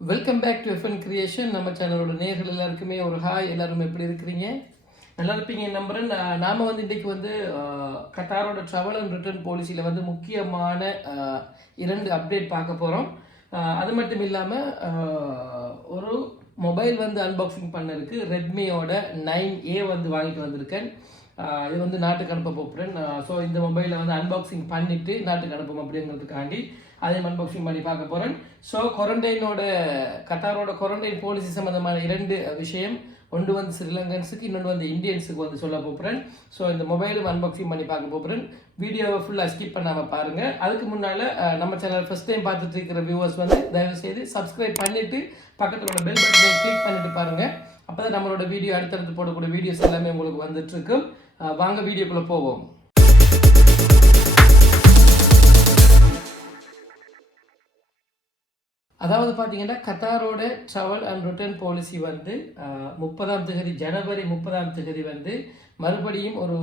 Welcome back to FNCreation. நம்ம சேனலோட நேர்கள் எல்லாருக்குமே ஒரு ஹாய். எல்லாரும் எப்படி இருக்கிறீங்க? நல்லா இருப்பீங்க நம்புறேன். நாம வந்து இன்றைக்கு வந்து கத்தாரோட ட்ராவல் அண்ட் ரிட்டர்ன் பாலிசியில் வந்து முக்கியமான 2 அப்டேட் பார்க்க போகிறோம். அது மட்டும் இல்லாமல் ஒரு மொபைல் வந்து அன்பாக்சிங் பண்ணிருக்கு. ரெட்மியோட 9A வந்து வாங்கிட்டு வந்திருக்கேன். இது வந்து நாட்டுக்கு அனுப்ப போகிறேன். ஸோ இந்த மொபைலை வந்து அன்பாக்சிங் பண்ணிவிட்டு நாட்டுக்கு அனுப்பும் அப்படிங்கிறதுக்காண்டி அதையும் அன்பாக்சிங் பண்ணி பார்க்க போகிறேன். ஸோ கத்தாரோட குவாரண்டைன் பாலிசி சம்மந்தமான 2 விஷயம், ஒன்று வந்து ஸ்ரீலங்கன்ஸுக்கு, இன்னொன்று வந்து இந்தியன்ஸுக்கு வந்து சொல்ல போகிறேன். ஸோ இந்த மொபைலும் அன்பாக்சிங் பண்ணி பார்க்க போகிறேன். வீடியோவை ஃபுல்லாக ஸ்கிப் பண்ணாமல் பாருங்கள். அதுக்கு முன்னால் நம்ம சேனல் ஃபஸ்ட் டைம் பார்த்துட்டு இருக்கிற வியூவர்ஸ் வந்து தயவுசெய்து சப்ஸ்கிரைப் பண்ணிவிட்டு பக்கத்தில் உள்ள பெல் பட்டனை கிளிக் பண்ணிட்டு பாருங்கள். அப்போ தான் நம்மளோட வீடியோ அடுத்தடுத்து போடக்கூடிய வீடியோஸ் எல்லாமே உங்களுக்கு வந்துட்டுருக்கும். வாங்க வீடியோக்குள்ளே போவோம். அதாவது பார்த்தீங்கன்னா கத்தாரோட ட்ராவல் அண்ட் ரிட்டர்ன் பாலிசி வந்து 30ஆம் தேதி ஜனவரி 30ஆம் தேதி வந்து மறுபடியும் ஒரு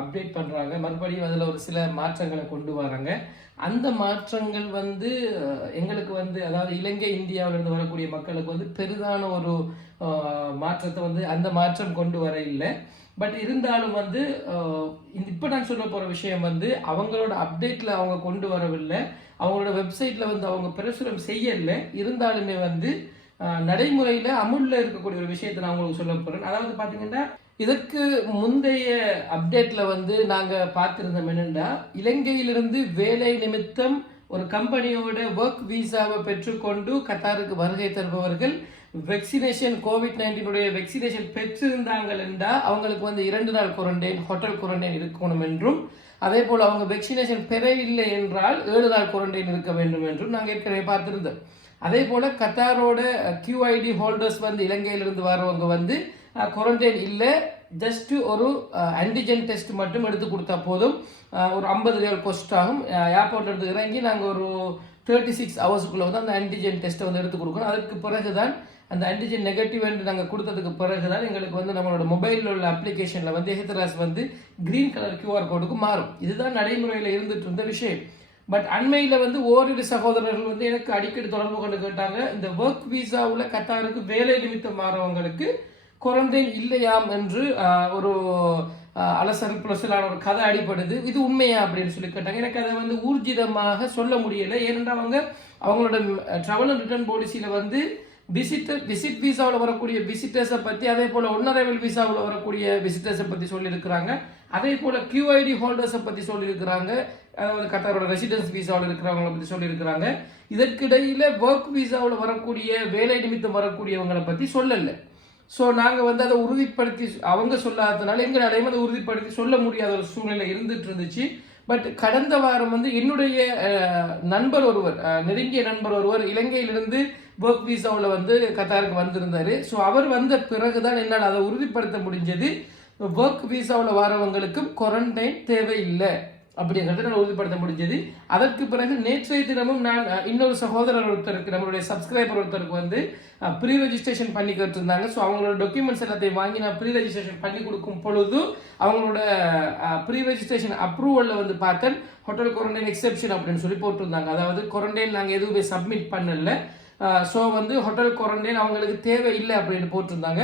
அப்டேட் பண்ணுறாங்க. மறுபடியும் அதில் ஒரு சில மாற்றங்களை கொண்டு வராங்க. அந்த மாற்றங்கள் வந்து எங்களுக்கு வந்து, அதாவது இலங்கை இந்தியாவிலிருந்து வரக்கூடிய மக்களுக்கு வந்து பெரிதான ஒரு மாற்றத்தை வந்து அந்த மாற்றம் கொண்டு வர இல்லை. பட் இருந்தாலும் வந்து இப்போ நான் சொல்ல போகிற விஷயம் வந்து அவங்களோட அப்டேட்டில் அவங்க கொண்டு வரவில்லை, அவங்களோட வெப்சைட்டில் வந்து அவங்க பிரசுரம் செய்யலை. இருந்தாலுமே வந்து நடைமுறையில் அமுலில் இருக்கக்கூடிய ஒரு விஷயத்தை நான் உங்களுக்கு சொல்ல போகிறேன். அதாவது பார்த்தீங்கன்னா இதற்கு முந்தைய அப்டேட்டில் வந்து நாங்கள் பார்த்துருந்தோம் என்னென்னா, இலங்கையிலிருந்து வேலை நிமித்தம் ஒரு கம்பெனியோட ஒர்க் வீசாவை பெற்றுக்கொண்டு கத்தாருக்கு வருகை தருபவர்கள் வெக்சினேஷன் கோவிட்-19 வெக்சினேஷன் பெற்றிருந்தாங்கள் என்றால் அவங்களுக்கு வந்து 2 நாள் குவாரண்டைன், ஹோட்டல் குவாரண்டைன் இருக்கணும் என்றும், அதே போல் அவங்க வெக்சினேஷன் பெறவில்லை என்றால் 7 நாள் குவாரண்டைன் இருக்க வேண்டும் என்றும் நாங்கள் ஏற்கனவே பார்த்துருந்தோம். அதே போல் கத்தாரோட QID ஹோல்டர்ஸ் வந்து இலங்கையிலிருந்து வரவங்க வந்து குவாரண்டைன் இல்லை, ஜஸ்ட்டு ஒரு ஆன்டிஜென் டெஸ்ட் மட்டும் எடுத்து கொடுத்தா போதும். ஒரு 50 ரியால் காஸ்ட் ஆகும். ஏர்போர்ட்ல இருந்து இறங்கி நாங்கள் ஒரு 36 ஹவர்ஸுக்குள்ளே வந்து அந்த ஆன்டிஜென் டெஸ்ட்டை வந்து எடுத்து கொடுக்கணும். அதுக்கு பிறகு தான் அந்த ஆன்டிஜென் நெகட்டிவ் என்று நாங்கள் கொடுத்ததுக்கு பிறகு தான் எங்களுக்கு வந்து நம்மளோட மொபைலில் உள்ள அப்ளிகேஷனில் வந்து ஹெத்ராஸ் வந்து கிரீன் கலர் QR கோடுக்கு மாறும். இதுதான் நடைமுறையில் இருந்துட்டு இருந்த விஷயம். பட் அண்மையில் வந்து ஓரிரு சகோதரர்கள் வந்து எனக்கு அடிக்கடி தொடர்பு கொண்டு கேட்டாங்க, இந்த ஒர்க் வீசாவில் கத்தாருக்கு வேலை நிமித்தம் மாறவங்களுக்கு குவாரண்டைன் இல்லையாம் என்று ஒரு அலசல் புலசலான ஒரு கதை அடிப்படுது. இது உண்மையா அப்படின்னு சொல்லி கேட்டாங்க. எனக்கு அதை வந்து ஊர்ஜிதமாக சொல்ல முடியலை. ஏனென்றால் அவங்களோட ட்ராவல் அண்ட் ரிட்டர்ன் பாலிசியில் வந்து விசிட் வீசாவில் வரக்கூடிய விசிட்டர்ஸை பற்றி, அதே போல் ஒன்னரைவல் வீசாவில் வரக்கூடிய விசிட்டர்ஸை பற்றி சொல்லியிருக்கிறாங்க. அதே போல் QID ஹோல்டர்ஸை பற்றி சொல்லியிருக்கிறாங்க. அதாவது கத்தாரோட ரெசிடென்ஸ் வீசாவில் இருக்கிறவங்களை பற்றி சொல்லியிருக்கிறாங்க. இதற்கிடையில் ஒர்க் வீசாவில் வரக்கூடிய வேலை நிமித்தம் வரக்கூடியவங்களை பற்றி சொல்லலை. ஸோ நாங்கள் வந்து அதை உறுதிப்படுத்தி அவங்க சொல்லாததுனால எங்களாலையும் அதை உறுதிப்படுத்தி சொல்ல முடியாத ஒரு சூழ்நிலை இருந்துட்டு இருந்துச்சு. பட் கடந்த வாரம் வந்து என்னுடைய நண்பர் ஒருவர், நெருங்கிய நண்பர் ஒருவர் இலங்கையிலிருந்து ஒர்க் வீசாவில் வந்து கத்தாருக்கு வந்திருந்தார். ஸோ அவர் வந்த பிறகு தான் என்னால் அதை உறுதிப்படுத்த முடிஞ்சது, ஒர்க் வீசாவில் வரவங்களுக்கும் குவாரண்டைன் தேவையில்லை அப்படிங்கிறத நான் உறுதிப்படுத்த முடிஞ்சது. அதற்கு பிறகு நேற்றைய தினமும் நான் இன்னொரு சகோதரர் ஒருத்தருக்கு, நம்மளுடைய சப்ஸ்கிரைபர் ஒருத்தருக்கு வந்து ப்ரீ ரெஜிஸ்ட்ரேஷன் பண்ணி கேட்டிருந்தாங்க. ஸோ அவங்களோட டாக்குமெண்ட்ஸ் எல்லாத்தையும் வாங்கி நான் ப்ரீ ரெஜிஸ்ட்ரேஷன் பண்ணி கொடுக்கும் பொழுது அவங்களோட ப்ரீ ரெஜிஸ்ட்ரேஷன் அப்ரூவலில் வந்து பார்த்தேன் ஹோட்டல் குவாரண்டைன் எக்ஸெப்ஷன் அப்படின்னு சொல்லி போட்டிருந்தாங்க. அதாவது குவாரண்டைன் நாங்கள் எதுவுமே சப்மிட் பண்ணல, ஸோ வந்து ஹோட்டல் குவாரண்டைன் அவங்களுக்கு தேவையில்லை அப்படின்னு போட்டிருந்தாங்க.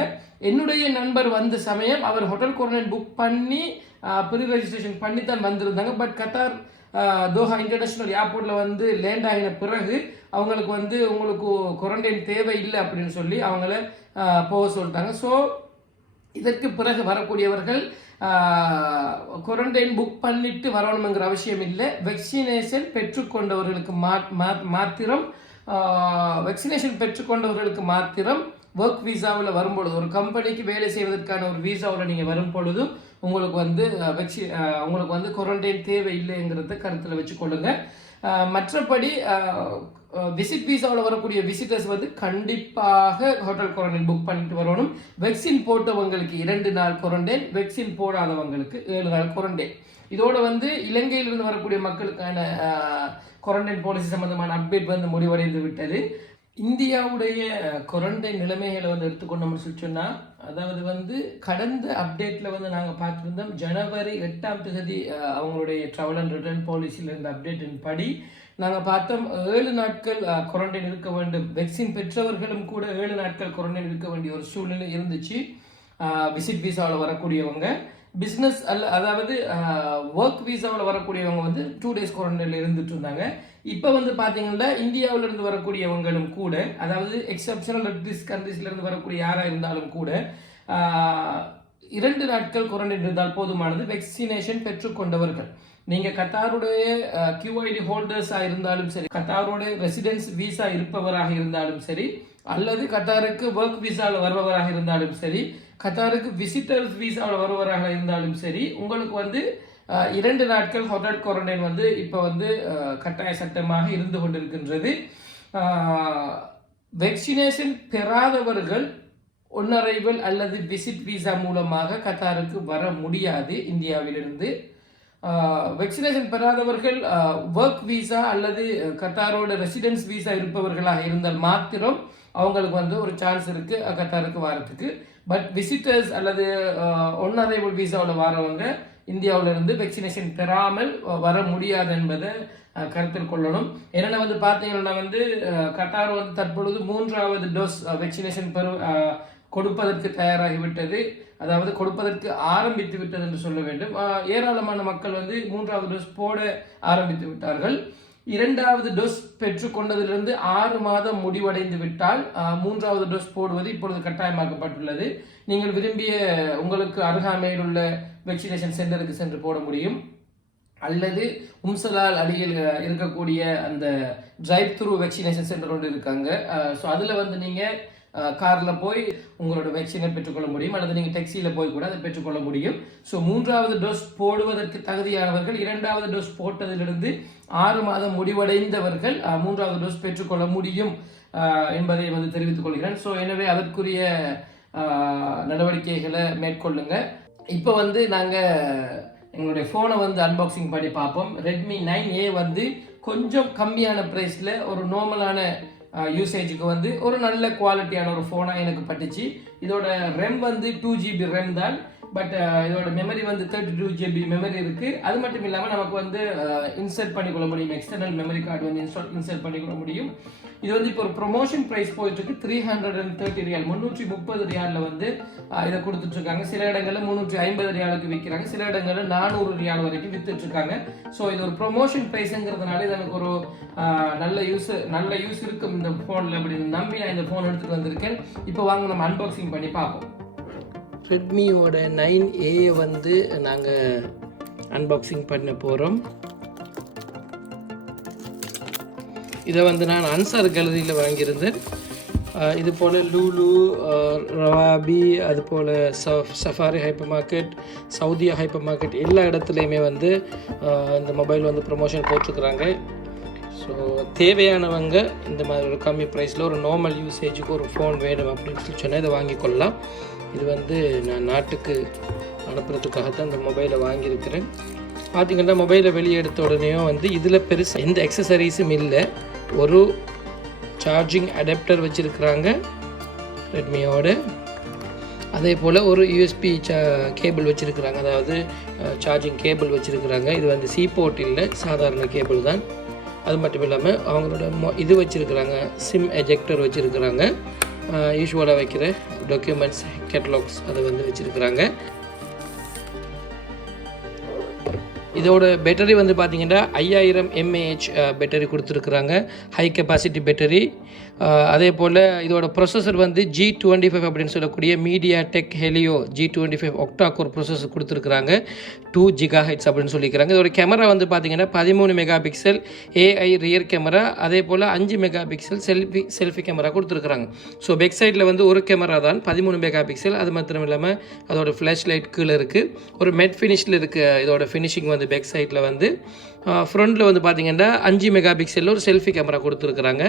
என்னுடைய நண்பர் வந்த சமயம் அவர் ஹோட்டல் குவாரண்டைன் புக் பண்ணி ப்ரீ ரெஜிஸ்ட்ரேஷன் பண்ணி தான் வந்திருந்தாங்க. பட் கத்தார் தோஹா இன்டர்நேஷ்னல் ஏர்போர்ட்டில் வந்து லேண்ட் ஆகின பிறகு அவங்களுக்கு வந்து உங்களுக்கு குவாரண்டைன் தேவையில்லை அப்படின்னு சொல்லி அவங்கள போக சொல்லிட்டாங்க. ஸோ இதற்கு பிறகு வரக்கூடியவர்கள் குவாரண்டைன் புக் பண்ணிட்டு வரணுங்கிற அவசியம் இல்லை. வெக்சினேஷன் பெற்றுக்கொண்டவர்களுக்கு மாத்திரம் வெக்சினேஷன் பெற்றுக்கொண்டவர்களுக்கு மாத்திரம் ஒர்க் வீசாவில் வரும்பொழுது, ஒரு கம்பெனிக்கு வேலை செய்வதற்கான ஒரு வீசாவில் நீங்கள் வரும் பொழுதும் உங்களுக்கு வந்து உங்களுக்கு வந்து குவாரண்டைன் தேவை இல்லைங்கிறத கருத்தில் வச்சுக்கொள்ளுங்க. மற்றபடி விசிட் வீசாவில் வரக்கூடிய விசிட்டர்ஸ் வந்து கண்டிப்பாக ஹோட்டல் குவாரண்டைன் புக் பண்ணிட்டு வரணும். வெக்சின் போட்டவங்களுக்கு 2 நாள் குவாரண்டைன், வெக்சின் போடாதவங்களுக்கு 7 நாள் குவாரண்டைன். இதோட வந்து இலங்கையிலிருந்து வரக்கூடிய மக்களுக்கான குவாரண்டைன் பாலிசி சம்பந்தமான அப்டேட் வந்து முடிவடைந்து விட்டது. இந்தியாவுடைய குவாரண்டைன் நிலைமைகளை வந்து எடுத்துக்கொண்டோம்னு சொல்லி சொன்னால், அதாவது வந்து கடந்த அப்டேட்டில் வந்து நாங்கள் பார்த்துருந்தோம், ஜனவரி 8ஆம் தேதி அவங்களுடைய ட்ராவல் அண்ட் ரிட்டர்ன் பாலிசியில் இருந்த அப்டேட்டின் படி நாங்கள் பார்த்தோம் 7 நாட்கள் குவாரண்டைன் இருக்க வேண்டும். வேக்சின் பெற்றவர்களும் கூட 7 நாட்கள் குவாரண்டைன் இருக்க வேண்டிய ஒரு சூழ்நிலை இருந்துச்சு. விசிட் விசாவில் வரக்கூடியவங்க, பிஸ்னஸ் அதாவது ஒர்க் விசாவில் வரக்கூடியவங்க வந்து 2 days குவாரண்டைனில் இருந்துட்டு இருந்தாங்க. இப்போ வந்து பார்த்தீங்கன்னா இந்தியாவிலிருந்து வரக்கூடியவங்களும் கூட, அதாவது எக்ஸப்ஷனல் ரிஸ்க் கண்ட்ரீஸ்லேருந்து வரக்கூடிய யாராக இருந்தாலும் கூட 2 நாட்கள் குவாரண்டைன் இருந்தால் போதுமானது. வேக்சினேஷன் பெற்றுக்கொண்டவர்கள், நீங்கள் கத்தாருடைய QID ஹோல்டர்ஸாக இருந்தாலும் சரி, கத்தாருடைய ரெசிடென்ஸ் விசா இருப்பவராக இருந்தாலும் சரி, அல்லது கத்தாருக்கு ஒர்க் விசாவில் வருபவராக இருந்தாலும் சரி, கத்தாருக்கு விசிட்டர்ஸ் விசாவில் வருவராக இருந்தாலும் சரி, உங்களுக்கு வந்து 2 நாட்கள் ஹோட்டல் குவாரண்டைன் வந்து இப்போ வந்து கட்டாய சட்டமாக இருந்து கொண்டிருக்கின்றது. வேக்சினேஷன் பெறாதவர்கள் ஒன் அரைவல் அல்லது விசிட் விசா மூலமாக கத்தாருக்கு வர முடியாது இந்தியாவிலிருந்து. வேக்சினேஷன் பெறாதவர்கள் ஒர்க் விசா அல்லது கத்தாரோட ரெசிடென்ஸ் விசா இருப்பவர்களாக இருந்தால் மாத்திரம் அவங்களுக்கு வந்து ஒரு சான்ஸ் இருக்குது கத்தாருக்கு வரத்துக்கு. பட் விசிட்டர்ஸ் அல்லது ஒன் அரைவல் விசாவில் வரவங்க இந்தியாவிலிருந்து வேக்சினேஷன் பெறாமல் வர முடியாது என்பதை கருத்தில் கொள்ளணும். என்னென்ன வந்து பார்த்தீங்கன்னா வந்து கட்டார் வந்து தற்பொழுது 3வது டோஸ் வேக்சினேஷன் கொடுப்பதற்கு தயாராகிவிட்டது, அதாவது கொடுப்பதற்கு ஆரம்பித்து விட்டது என்று சொல்ல வேண்டும். ஏராளமான மக்கள் வந்து 3வது டோஸ் போட ஆரம்பித்து விட்டார்கள். 2வது டோஸ் பெற்றுக்கொண்டதிலிருந்து 6 மாதம் முடிவடைந்து விட்டால் 3வது டோஸ் போடுவது இப்பொழுது கட்டாயமாக்கப்பட்டுள்ளது. நீங்கள் விரும்பிய உங்களுக்கு அருகாமையில் உள்ள வேக்சினேஷன் சென்டருக்கு சென்று போட முடியும், அல்லது உம்சலால் அருகில் இருக்கக்கூடிய அந்த டிரைவ் த்ரூ வேக்சினேஷன் சென்டர் ஒன்று இருக்காங்க. ஸோ அதில் வந்து நீங்கள் காரில் போய் உங்களோட வேக்சினை பெற்றுக்கொள்ள முடியும், அல்லது நீங்கள் டெக்ஸியில் போய் கூட அதை பெற்றுக்கொள்ள முடியும். ஸோ 3வது டோஸ் போடுவதற்கு தகுதியானவர்கள் 2வது டோஸ் போட்டதிலிருந்து 6 மாதம் முடிவடைந்தவர்கள் 3வது டோஸ் பெற்றுக்கொள்ள முடியும் என்பதை வந்து தெரிவித்துக் கொள்கிறேன். ஸோ எனவே அதற்குரிய நடவடிக்கைகளை மேற்கொள்ளுங்க. இப்போ வந்து நாங்கள் எங்களுடைய ஃபோனை வந்து அன்பாக்சிங் பண்ணி பார்ப்போம். ரெட்மி 9A வந்து கொஞ்சம் கம்மியான ப்ரைஸில் ஒரு நார்மலான யூசேஜுக்கு வந்து ஒரு நல்ல குவாலிட்டியான ஒரு ஃபோனாக எனக்கு பட்டுச்சு. இதோட ரெம் வந்து 2GB ரெம் தான், பட் இதோட மெமரி வந்து 32GB மெமரி இருக்குது. அது மட்டும் இல்லாமல் நமக்கு வந்து இன்சர்ட் பண்ணிக்கொள்ள முடியும், எக்ஸ்டர்னல் மெமரி கார்டு வந்து இன்சர்ட் பண்ணிக்கொள்ள முடியும். இது வந்து இப்போ ஒரு ப்ரொமோஷன் ப்ரைஸ் போயிட்டுருக்கு 330 ரியால், 330 ரியாலில் வந்து இதை கொடுத்துட்ருக்காங்க. சில இடங்களில் 350 ரியாலுக்கு விற்கிறாங்க, சில இடங்களில் 400 ரியால் வரைக்கும் விற்றுட்ருக்காங்க. ஸோ இது ஒரு ப்ரொமோஷன் ப்ரைஸுங்கிறதுனால இது எனக்கு ஒரு நல்ல யூஸ் இருக்கும் இந்த ஃபோனில் அப்படின்னு நம்பி நான் இந்த ஃபோன் எடுத்துகிட்டு வந்திருக்கேன். இப்போ வாங்க நம்ம அன்பாக்சிங் பண்ணி பார்ப்போம். ரெட்மியோட 9A வந்து நாங்கள் அன்பாக்சிங் பண்ண போகிறோம். இதை வந்து நான் அன்சார் கேலரியில் வாங்கியிருந்தேன். இது போல் லூலு, ரவாபி, அது போல் Safari hypermarket, Saudia hypermarket எல்லா இடத்துலையுமே வந்து இந்த மொபைல் வந்து ப்ரொமோஷன் போட்டிருக்குறாங்க. ஸோ தேவையானவங்க இந்த மாதிரி ஒரு கம்மி ப்ரைஸில் ஒரு நார்மல் யூசேஜுக்கு ஒரு ஃபோன் வேணும் அப்படின்னு சொல்லி சொன்னால் இதை வாங்கிக்கொள்ளலாம். இது வந்து நான் நாட்டுக்கு அனுப்புறதுக்காகத்தான் இந்த மொபைலை வாங்கியிருக்கிறேன். பார்த்திங்கன்னா மொபைலை வெளியே எடுத்த உடனேயும் வந்து இதில் பெருசாக எந்த எக்ஸசரிஸும் இல்லை. ஒரு சார்ஜிங் அடாப்டர் வச்சுருக்குறாங்க ரெட்மியோட, அதே போல் ஒரு யூஎஸ்பி கேபிள் வச்சுருக்குறாங்க, அதாவது சார்ஜிங் கேபிள் வச்சுருக்குறாங்க. இது வந்து சி போர்ட் இல்லை, சாதாரண கேபிள் தான். அது மட்டும் இல்லாமல் அவங்களோட இது வச்சுருக்குறாங்க, சிம் எஜெக்டர் வச்சுருக்குறாங்க, யூஸ்வலாக வைக்கிற டாக்குமெண்ட்ஸ் கேட்டலாக்ஸ் அதை வந்து வச்சுருக்குறாங்க. இதோட பேட்டரி வந்து பார்த்திங்கன்னா 5000 mAh பேட்டரி கொடுத்துருக்குறாங்க, ஹை கெப்பாசிட்டி பேட்டரி. அதே போல் இதோட ப்ரொசஸர் வந்து G25 அப்படின்னு சொல்லக்கூடிய MediaTek Helio G25 octa core processor கொடுத்துருக்குறாங்க, 2 GHz அப்படின்னு சொல்லிக்கிறாங்க. இதோட கேமரா வந்து பார்த்திங்கன்னா 13 mega pixel AI rear camera, அதே போல் 5 மெகா பிக்சல் செல்ஃபி கேமரா கொடுத்துருக்குறாங்க. ஸோ பேக் சைடில் வந்து ஒரு கேமரா தான் 13 மெகா பிக்சல். அது மாத்திரம் இல்லாமல் அதோட ஃப்ளாஷ் லைட் கீழே இருக்குது, ஒரு மெட் ஃபினிஷில் இருக்குது. இதோட ஃபினிஷிங் வந்து பேக் சைடில் வந்து ஃப்ரண்ட்டில் வந்து பார்த்திங்கன்னா 5 மெகா பிக்சலில் ஒரு செல்ஃபி கேமரா கொடுத்துருக்குறாங்க.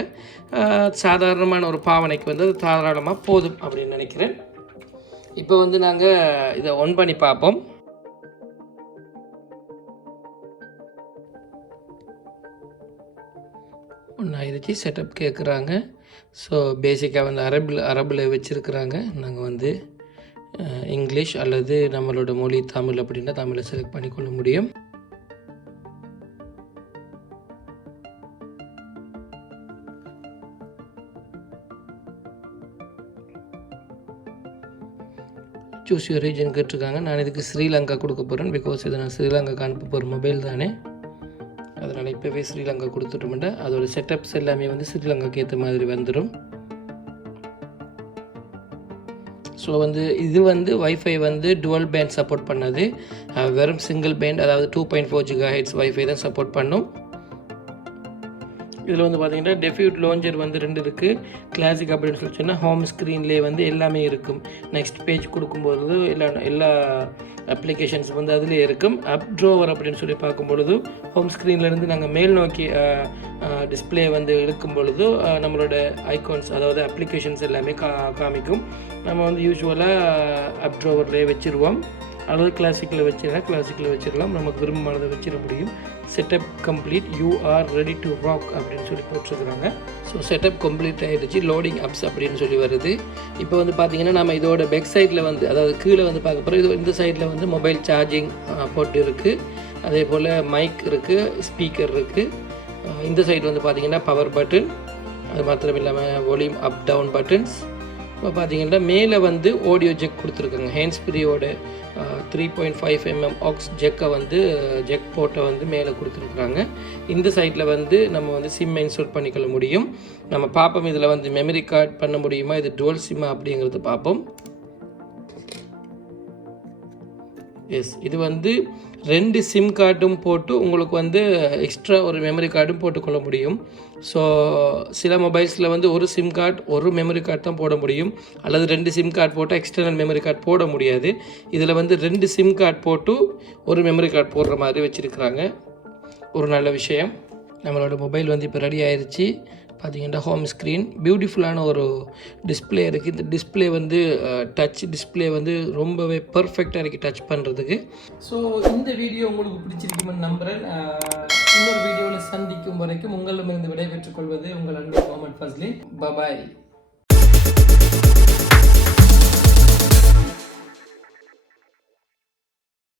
சாதாரணமான ஒரு பாவனைக்கு வந்து அது தாராளமாக போதும் அப்படின்னு நினைக்கிறேன். இப்போ வந்து நாங்கள் இதை ஒன் பண்ணி பார்ப்போம். ஒன்றாயிருச்சு, செட்டப் கேட்குறாங்க. ஸோ பேசிக்காக வந்து அரபில் வச்சுருக்குறாங்க. நாங்கள் வந்து இங்கிலீஷ் அல்லது நம்மளோட மொழி தமிழ் அப்படின்னா தமிழை செலக்ட் பண்ணிக்கொள்ள முடியும். சூஸ் யூர் ரீஜன் கேட்டிருக்காங்க. நான் இதுக்கு ஸ்ரீலங்கா கொடுக்க போகிறேன். பிகாஸ் இது நான் ஸ்ரீலங்காக்கு அனுப்ப போகிற மொபைல் தானே, அதனால் இப்போவே ஸ்ரீலங்கா கொடுத்துட்டோம்னா அதோட செட்டப்ஸ் எல்லாமே வந்து ஸ்ரீலங்காக்கு ஏற்ற மாதிரி வந்துடும். ஸோ வந்து இது வந்து வைஃபை வந்து டுவல் பேண்ட் சப்போர்ட் பண்ணது, வெறும் சிங்கிள் பேண்ட் அதாவது 2.4 GHz வைஃபை தான் சப்போர்ட் பண்ணும். இதில் வந்து பார்த்திங்கன்னா டெஃப்யூட் லான்ச்சர் வந்து 2 இருக்குது. கிளாசிக் அப்படின்னு சொல்லி சொன்னால் ஹோம் ஸ்க்ரீன்லேயே வந்து எல்லாமே இருக்கும். நெக்ஸ்ட் பேஜ் கொடுக்கும்பொழுது எல்லா அப்ளிகேஷன்ஸ் வந்து அதிலே இருக்கும். அப் ட்ரோவர் அப்படின்னு சொல்லி பார்க்கும்பொழுது ஹோம் ஸ்க்ரீன்லேருந்து நாங்கள் மேல் நோக்கி டிஸ்பிளே வந்து எடுக்கும் பொழுது நம்மளோட ஐகான்ஸ் அதாவது அப்ளிகேஷன்ஸ் எல்லாமே காமிக்கும். நம்ம வந்து யூஸ்வலாக அப் ட்ரோவர்லேயே வச்சுருவோம், அல்லது கிளாசிக்கில் வச்சிடலாம். நமக்கு விரும்பமானதை வச்சிட முடியும். Setup complete, you are ready to rock அப்படின்னு சொல்லி போட்டுருக்குறாங்க. ஸோ செட்டப் கம்ப்ளீட் ஆகிடுச்சு. லோடிங் அப்ஸ் அப்படின்னு சொல்லி வருது. இப்போ வந்து பார்த்திங்கன்னா நம்ம இதோட பேக் சைடில் வந்து அதாவது கீழே வந்து பார்க்க போகிறோம். இது இந்த சைடில் வந்து மொபைல் சார்ஜிங் போட்டு இருக்குது, அதே போல் மைக் இருக்குது, ஸ்பீக்கர் இருக்குது. இந்த சைடு வந்து பார்த்திங்கன்னா பவர் பட்டன், அது மாத்திரம் இல்லாமல் வால்யூம் அப் டவுன் பட்டன்ஸ். இப்போ பார்த்திங்கன்னா மேலே வந்து ஆடியோ ஜெக் கொடுத்துருக்காங்க. ஹேண்ட்ஸ் ஃப்ரீயோட 3.5 mm ஆக்ஸ் ஜெக்கை வந்து ஜெக் போட்டை வந்து மேலே கொடுத்துருக்குறாங்க. இந்த சைடில் வந்து நம்ம வந்து சிம் இன்ஸ்டால் பண்ணிக்கொள்ள முடியும். நம்ம பார்ப்போம் இதில் வந்து மெமரி கார்டு பண்ண முடியுமா, இது டுவல் சிம்மா அப்படிங்கிறது பார்ப்போம். எஸ், இது வந்து 2 சிம் கார்டும் போட்டு உங்களுக்கு வந்து எக்ஸ்ட்ரா ஒரு மெமரி கார்டும் போட்டுக்கொள்ள முடியும். ஸோ சில மொபைல்ஸில் வந்து ஒரு சிம் கார்டு ஒரு மெமரி கார்டு தான் போட முடியும், அல்லது 2 சிம் கார்டு போட்டால் எக்ஸ்டர்னல் மெமரி கார்டு போட முடியாது. இதில் வந்து 2 சிம் கார்டு போட்டு ஒரு மெமரி கார்டு போடுற மாதிரி வச்சுருக்குறாங்க. ஒரு நல்ல விஷயம். நம்மளோட மொபைல் வந்து இப்போ ரெடி ஆயிடுச்சு. பார்த்திங்கன்னா ஹோம் ஸ்க்ரீன் பியூட்டிஃபுல்லான ஒரு டிஸ்பிளே இருக்குது. இந்த டிஸ்பிளே வந்து டச் டிஸ்பிளே வந்து ரொம்பவே பர்ஃபெக்டாக இருக்குது டச் பண்ணுறதுக்கு. ஸோ இந்த வீடியோ உங்களுக்கு பிடிச்சிருக்குமென்னு நம்புகிறேன். இன்னொரு வீடியோவில் சந்திக்கும் வரைக்கும் உங்களிடமிருந்து விடைபெற்றுக் கொள்வது உங்கள் அன்பு முகமது ஃபஸ்லி. பாய்.